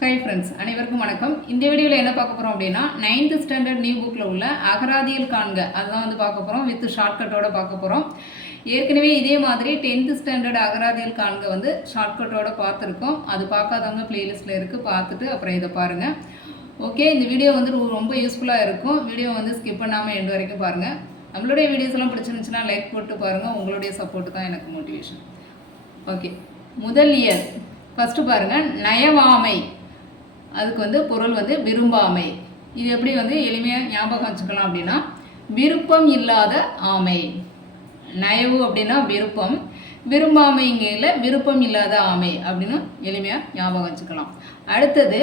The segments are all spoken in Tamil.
ஹாய் ஃப்ரெண்ட்ஸ், அனைவருக்கும் வணக்கம். இந்த வீடியோவில் என்ன பார்க்க போகிறோம் அப்படின்னா 9th ஸ்டாண்டர்ட் நியூ புக்கில் உள்ள அகராதியில் காண்க அதுதான் வந்து பார்க்க போகிறோம். வித் ஷார்ட்கட்டோட பார்க்க போகிறோம். ஏற்கனவே இதே மாதிரி 10th ஸ்டாண்டர்ட் அகராதியில் காண்க வந்து ஷார்ட்கட்டோட பார்த்துருக்கோம். அது பார்க்காதவங்க பிளேலிஸ்ட்டில் இருக்குது, பார்த்துட்டு அப்புறம் இதை பாருங்கள். ஓகே, இந்த வீடியோ வந்து ரொம்ப யூஸ்ஃபுல்லாக இருக்கும். வீடியோ வந்து ஸ்கிப் பண்ணாமல் எண்டு வரைக்கும் பாருங்கள். நம்மளுடைய வீடியோஸ் எல்லாம் பிடிச்சிருந்துச்சுன்னா லைக் போட்டு பாருங்கள். உங்களுடைய சப்போர்ட்டு தான் எனக்கு மோட்டிவேஷன். ஓகே, முதல் இயர் ஃபஸ்ட்டு பாருங்கள். நயவாமை, அதுக்கு வந்து பொருள் வந்து விரும்பாமை. இது எப்படி வந்து எளிமையாக ஞாபகம் வச்சுக்கலாம் அப்படின்னா, விருப்பம் இல்லாத ஆமை. நயவு அப்படின்னா விருப்பம், விரும்பாமைங்கையில் விருப்பம் இல்லாத ஆமை அப்படின்னு எளிமையாக ஞாபகம் வச்சுக்கலாம். அடுத்தது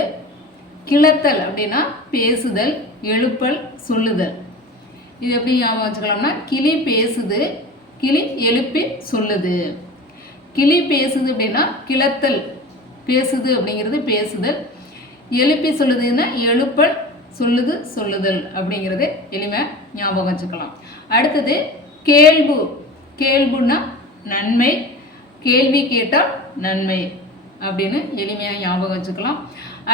கிளத்தல் அப்படின்னா பேசுதல், எழுப்பல், சொல்லுதல். இது எப்படி ஞாபகம் வச்சுக்கலாம்னா, கிளி பேசுது, கிளி எழுப்பி சொல்லுது. கிளி பேசுது அப்படின்னா கிளத்தல், பேசுது அப்படிங்கிறது பேசுதல், எழுப்பி சொல்லுதுன்னா எழுப்பல், சொல்லுது சொல்லுதல் அப்படிங்கிறது எளிமையாக ஞாபகம் வச்சுக்கலாம். அடுத்தது கேள்வு. கேள்வுன்னா நன்மை, கேள்வி கேட்டால் நன்மை அப்படின்னு எளிமையாக ஞாபகம் வச்சுக்கலாம்.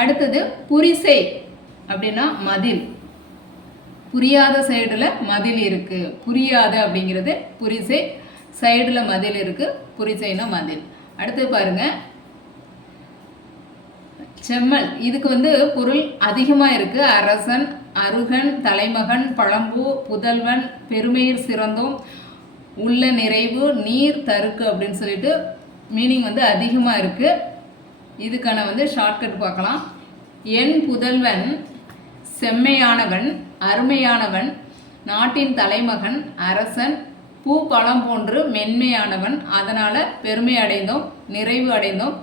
அடுத்தது புரிசை அப்படின்னா மதில். புரியாத சைடில் மதில் இருக்குது, புரியாத அப்படிங்கிறது புரிசை, சைடில் மதில் இருக்குது, புரிசைனா மதில். அடுத்து பாருங்கள் செம்மல். இதுக்கு வந்து பொருள் அதிகமாக இருக்குது. அரசன், அருகன், தலைமகன், பழம்பூ, புதல்வன், பெருமையில் சிறந்தோம், உள்ள நிறைவு, நீர் தருக்கு அப்படின்னு சொல்லிட்டு மீனிங் வந்து அதிகமாக இருக்குது. இதுக்கான வந்து ஷார்ட்கட் பார்க்கலாம். என் புதல்வன் செம்மையானவன், அருமையானவன், நாட்டின் தலைமகன், அரசன், பூ பழம் போன்று மென்மையானவன், அதனால் பெருமை அடைந்தோம், நிறைவு அடைந்தோம்,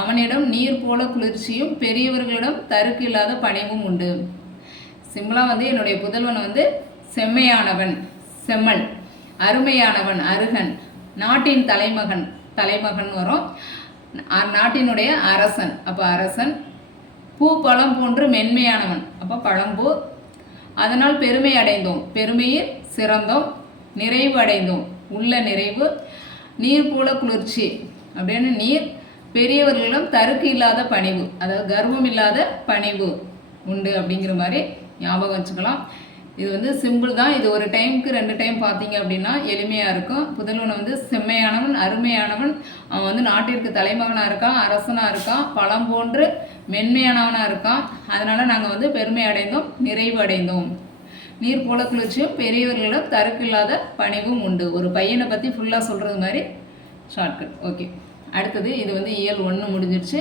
அவனிடம் நீர் போல குளிர்ச்சியும் பெரியவர்களிடம் தருக்கு இல்லாத பணிவும் உண்டு. சிம்பிளாக வந்து என்னுடைய புதல்வன் வந்து செம்மையானவன், செம்மல், அருமையானவன், அருகன், நாட்டின் தலைமகன், தலைமகன் வரும், நாட்டினுடைய அரசன், அப்போ அரசன், பூ பழம் போன்று மென்மையானவன், அப்போ பழம்பூ, அதனால் பெருமை அடைந்தோம், பெருமையில் சிறந்தோம், நிறைவு அடைந்தோம், உள்ள நிறைவு, நீர் போல குளிர்ச்சி அப்படின்னு நீர், பெரியவர்களிடம் தருக்கு இல்லாத பணிவு, அதாவது கர்வம் இல்லாத பணிவு உண்டு அப்படிங்கிற மாதிரி ஞாபகம் வச்சுக்கலாம். இது வந்து சிம்பிள் தான். இது ஒரு டைமுக்கு 2 டைம் பார்த்தீங்க அப்படின்னா எளிமையாக இருக்கும். புதல்வன் வந்து செம்மையானவன், அருமையானவன், அவன் வந்து நாட்டிற்கு தலைமகனாக இருக்கான், அரசனாக இருக்கான், பழம் போன்று மென்மையானவனாக இருக்கான், அதனால் நாங்கள் வந்து பெருமை அடைந்தோம், நிறைவு அடைந்தோம், நீர் போல குளிர்ச்சியும் பெரியவர்களிடம் தருக்கு இல்லாத பணிவும் உண்டு. ஒரு பையனை பற்றி ஃபுல்லாக சொல்கிறது மாதிரி ஷார்ட்கட். ஓகே, அடுத்தது இது வந்து இயல் 1 முடிஞ்சிருச்சு.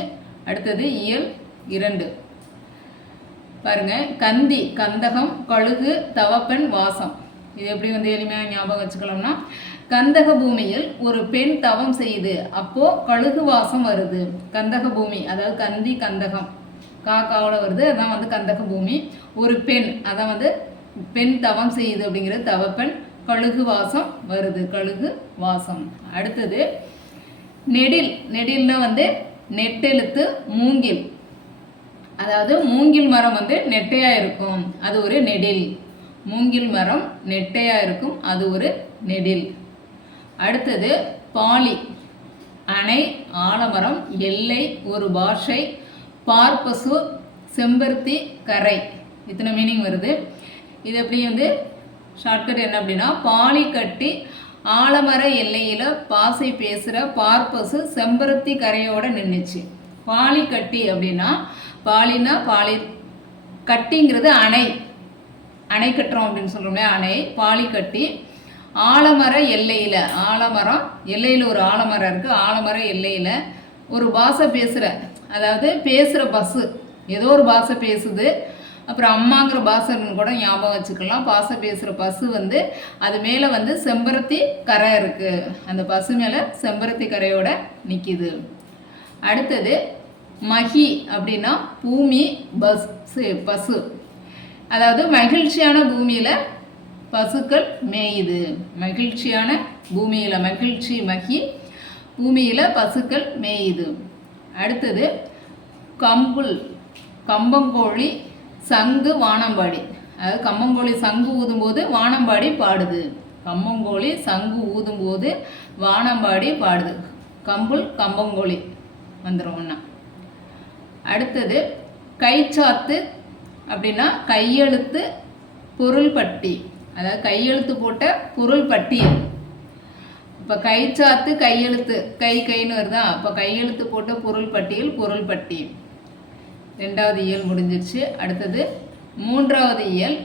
அடுத்தது இயல் 2 பாருங்க. கந்தி, கந்தகம், கழுகு, தவப்பெண், வாசம். இது எப்படி வந்து எளிமையாக ஞாபகம் வச்சுக்கலாம்னா, கந்தக பூமியில் ஒரு பெண் தவம் செய்யுது, அப்போ கழுகு வாசம் வருது. கந்தக பூமி அதாவது கந்தி, கந்தகம் காக்காவோட வருது, அதான் வந்து கந்தக பூமி. ஒரு பெண், அதான் வந்து பெண் தவம் செய்யுது அப்படிங்கிறது தவப்பெண், கழுகு வாசம் வருது, கழுகு வாசம். அடுத்தது நெடில். நெடில்னா வந்து நெட்டெழுத்து, மூங்கில், அதாவது மூங்கில் மரம் வந்து நெட்டையாக இருக்கும், அது ஒரு நெடில். மூங்கில் மரம் நெட்டையாக இருக்கும், அது ஒரு நெடில். அடுத்தது பாலி. அணை, ஆலமரம், எல்லை, ஒரு பாஷை, பார்ப்பசு, செம்பருத்தி, கரை. இத்தனை மீனிங் வருது. இது எப்படி வந்து ஷார்ட்கட் என்ன அப்படின்னா, பாலி கட்டி ஆலமர எல்லையில் பாசை பேசுகிற பார்ப்பசு செம்பருத்தி கரையோடு நின்றுச்சு. பாலி கட்டி அப்படின்னா, பாலினா பாலி, கட்டிங்கிறது அணை, அணை கட்டுறோம் அப்படின்னு சொல்கிறோம்ல, அணை. பாலி கட்டி ஆலமர எல்லையில், ஆலமரம் எல்லையில் ஒரு ஆலமரம் இருக்குது, ஆலமர எல்லையில் ஒரு பாசை பேசுகிற, அதாவது பேசுகிற பஸ்ஸு, ஏதோ ஒரு பாசை பேசுது. அப்புறம் அம்மாங்கிற பாசன்னு கூட ஞாபகம் வச்சுக்கலாம். பாசை பேசுகிற பசு வந்து அது மேலே வந்து செம்பருத்தி கரை இருக்குது, அந்த பசு மேலே செம்பருத்தி கரையோட நிற்கிது. அடுத்தது மகி அப்படின்னா பூமி, பசு, அதாவது மகிழ்ச்சியான பூமியில் பசுக்கள் மேயுது. மகிழ்ச்சியான பூமியில், மகிழ்ச்சி மகி, பூமியில் பசுக்கள் மேயுது. அடுத்தது கம்புல், கம்பங்கோழி, சங்கு, வானம்பாடி, அதாவது கம்பங்கோழி சங்கு ஊதும்போது வானம்பாடி பாடுது. கம்பங்கோழி சங்கு ஊதும்போது வானம்பாடி பாடுது. கம்புல், கம்பங்கோழி வந்துடும் ஒன்றா. அடுத்தது கைச்சாத்து அப்படின்னா கையெழுத்து பொருள் பட்டி, அதாவது கையெழுத்து போட்ட பொருள் பட்டியல். இப்போ கைச்சாத்து கையெழுத்து கைன்னு வருதா, அப்போ கையெழுத்து போட்ட பொருள் பட்டியல் பொருள் பட்டி. 2வது இயல் முடிஞ்சிருச்சு. அடுத்தது 3வது இயல்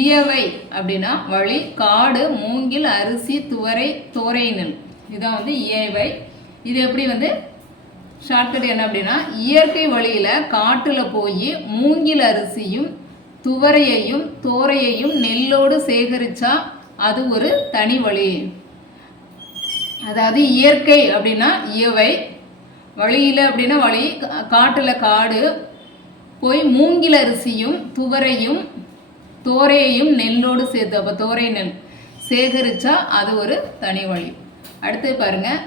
இயவை அப்படின்னா வழி, காடு, மூங்கில், அரிசி, துவரை, தோரை நெல். இதான் வந்து இயவை. இது எப்படி வந்து ஷார்ட்கட் என்ன அப்படின்னா, இயற்கை வழியில் காட்டில் போய் மூங்கில் அரிசியும் துவரையையும் தோரையையும் நெல்லோடு சேகரித்தா அது ஒரு தனி வழி. அதாவது இயற்கை அப்படின்னா இயவை, வழியில் அப்படின்னா வழி, காட்டில் காடு போய் மூங்கில் அரிசியும் துவரையும் தோரையையும் நெல்லோடு சேர்த்து, அப்போ தோரை நெல் சேகரித்தா அது ஒரு தனி வழி. அடுத்து பாருங்கள்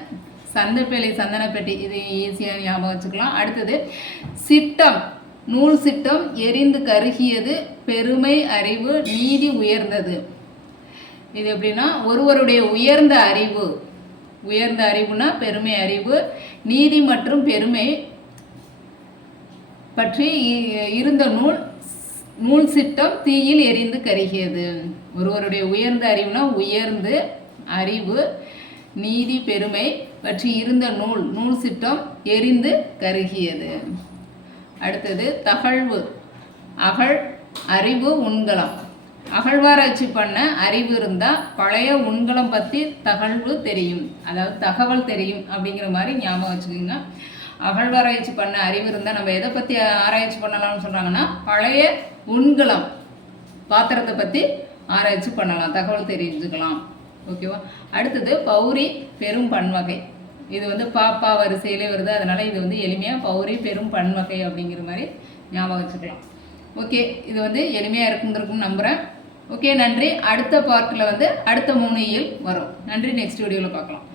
சந்தப்பேலை சந்தனப்பெட்டி, இது ஈஸியாக ஞாபகம் வச்சுக்கலாம். அடுத்தது சிட்டம், நூல் சிட்டம், எரிந்து கருகியது, பெருமை, அறிவு, நீதி, உயர்ந்தது. இது எப்படின்னா ஒருவருடைய உயர்ந்த அறிவு, உயர்ந்த அறிவுனா பெருமை அறிவு, நீதி மற்றும் பெருமை பற்றி இருந்த நூல் சிட்டம் தீயில் எரிந்து கருகியது. ஒருவருடைய உயர்ந்த அறிவுனா உயர்ந்து அறிவு, நீதி, பெருமை பற்றி இருந்த நூல் சிட்டம் எரிந்து கருகியது. அடுத்தது தகழ்வு, அகழ், அறிவு, உண்கலம். அகழ்வாராய்ச்சி பண்ண அறிவு இருந்தால் பழைய உண்கலம் பற்றி தகழ்வு தெரியும், அதாவது தகவல் தெரியும் அப்படிங்கிற மாதிரி ஞாபகம் வச்சுக்கோங்க. அகழ்வாராய்ச்சி பண்ண அறிவு இருந்தால் நம்ம எதை பற்றி ஆராய்ச்சி பண்ணலாம்னு சொல்கிறாங்கன்னா பழைய உண்கலம் பாத்திரத்தை பற்றி ஆராய்ச்சி பண்ணலாம், தகவல் தெரிஞ்சுக்கலாம். ஓகேவா. அடுத்தது பௌரி பெரும் பன்வகை. இது வந்து பாப்பா வரிசையிலே வருது, அதனால் இது வந்து எளிமையாக பௌரி பெரும் பன்வகை அப்படிங்கிற மாதிரி ஞாபகம் வச்சுக்கலாம். ஓகே, இது வந்து எளிமையாக இருக்குன்னு நம்புகிறேன். ஓகே, நன்றி. அடுத்த பார்ட்டில் வந்து அடுத்த 3 இயல் வரும். நன்றி. நெக்ஸ்ட் வீடியோவில் பார்க்கலாம்.